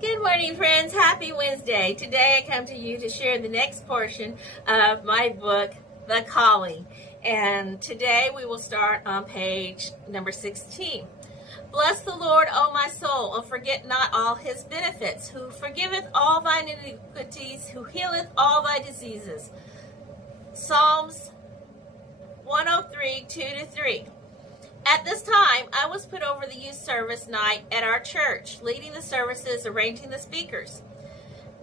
Good morning, friends. Happy Wednesday. Today I come to you to share the next portion of my book, The Calling. And today we will start on page number 16. Bless the Lord, O my soul, and forget not all his benefits, who forgiveth all thine iniquities, who healeth all thy diseases. Psalms 103, 2-3. At this time, I was put over the youth service night at our church, leading the services, arranging the speakers.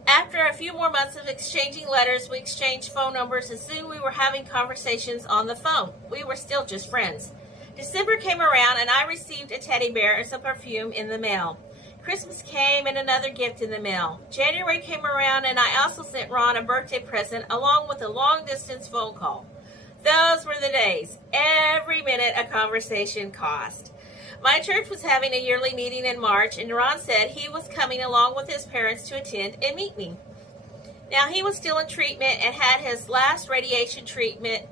After a few more months of exchanging letters, we exchanged phone numbers, and soon we were having conversations on the phone. We were still just friends. December came around, and I received a teddy bear and some perfume in the mail. Christmas came, and another gift in the mail. January came around, and I also sent Ron a birthday present, along with a long-distance phone call. Those were the days. Every minute a conversation cost. My church was having a yearly meeting in March, and Ron said he was coming along with his parents to attend and meet me. Now, he was still in treatment and had his last radiation treatment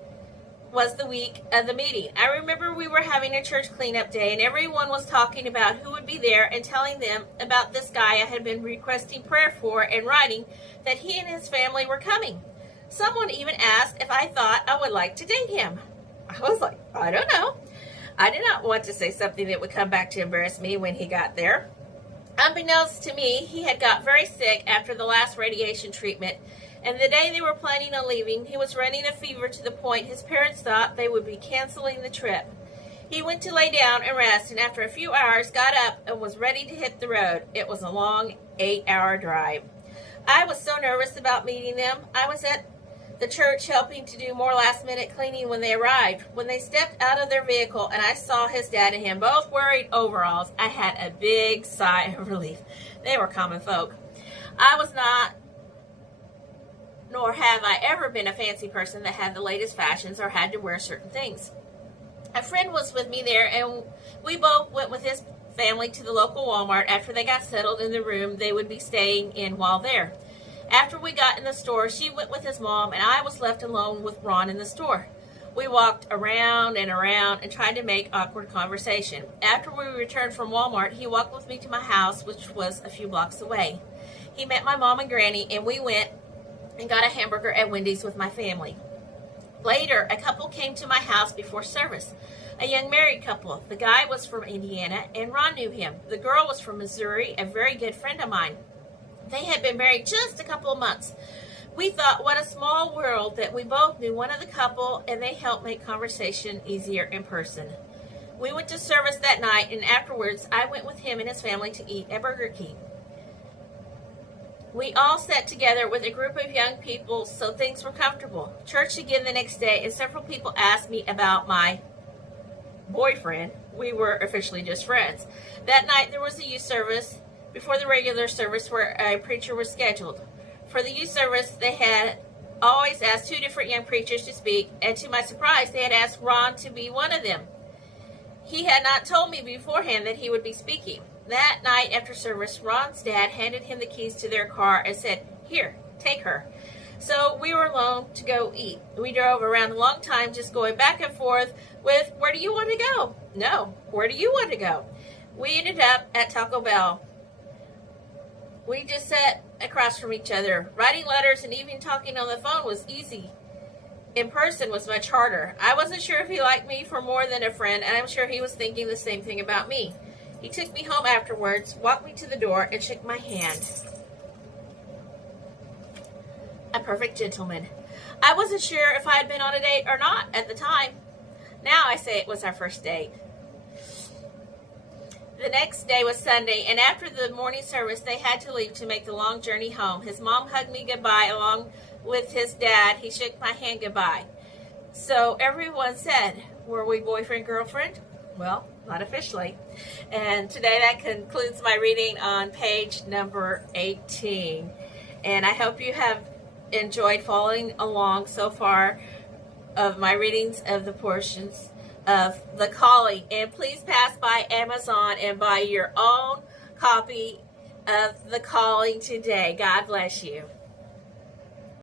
was the week of the meeting. I remember we were having a church cleanup day, and everyone was talking about who would be there and telling them about this guy I had been requesting prayer for and writing that he and his family were coming. Someone even asked if I thought I would like to date him. I was like, I don't know. I did not want to say something that would come back to embarrass me when he got there. Unbeknownst to me, he had got very sick after the last radiation treatment, and the day they were planning on leaving, he was running a fever to the point his parents thought they would be canceling the trip. He went to lay down and rest, and after a few hours got up and was ready to hit the road. It was a long 8-hour drive. I was so nervous about meeting them. I was at the church helping to do more last-minute cleaning when they arrived. When they stepped out of their vehicle and I saw his dad and him both wearing overalls, I had a big sigh of relief. They were common folk. I was not, nor have I ever been a fancy person that had the latest fashions or had to wear certain things. A friend was with me there, and we both went with his family to the local Walmart after they got settled in the room they would be staying in while there. After we got in the store, she went with his mom, and I was left alone with Ron in the store. We walked around and around and tried to make awkward conversation. After we returned from Walmart, he walked with me to my house, which was a few blocks away. He met my mom and Granny, and we went and got a hamburger at Wendy's with my family. Later, a couple came to my house before service. A young married couple. The guy was from Indiana, and Ron knew him. The girl was from Missouri, a very good friend of mine. They had been married just a couple of months. We thought, what a small world that we both knew one of the couple, and they helped make conversation easier in person. We went to service that night, and afterwards I went with him and his family to eat at Burger King. We all sat together with a group of young people, so things were comfortable. Church again the next day, and several people asked me about my boyfriend. We were officially just friends. That night there was a youth service before the regular service where a preacher was scheduled. For the youth service, they had always asked 2 different young preachers to speak, and to my surprise, they had asked Ron to be one of them. He had not told me beforehand that he would be speaking. That night after service, Ron's dad handed him the keys to their car and said, "Here, take her." So we were alone to go eat. We drove around a long time just going back and forth with, "Where do you want to go?" "No, where do you want to go?" We ended up at Taco Bell. We just sat across from each other. Writing letters and even talking on the phone was easy. In person was much harder. I wasn't sure if he liked me for more than a friend, and I'm sure he was thinking the same thing about me. He took me home afterwards, walked me to the door, and shook my hand. A perfect gentleman. I wasn't sure if I had been on a date or not at the time. Now I say it was our first date. The next day was Sunday, and after the morning service, they had to leave to make the long journey home. His mom hugged me goodbye along with his dad. He shook my hand goodbye. So everyone said, were we boyfriend-girlfriend? Well, not officially. And today that concludes my reading on page number 18. And I hope you have enjoyed following along so far of my readings of the portions of The Calling. And please pass by Amazon and buy your own copy of The Calling today. God bless you.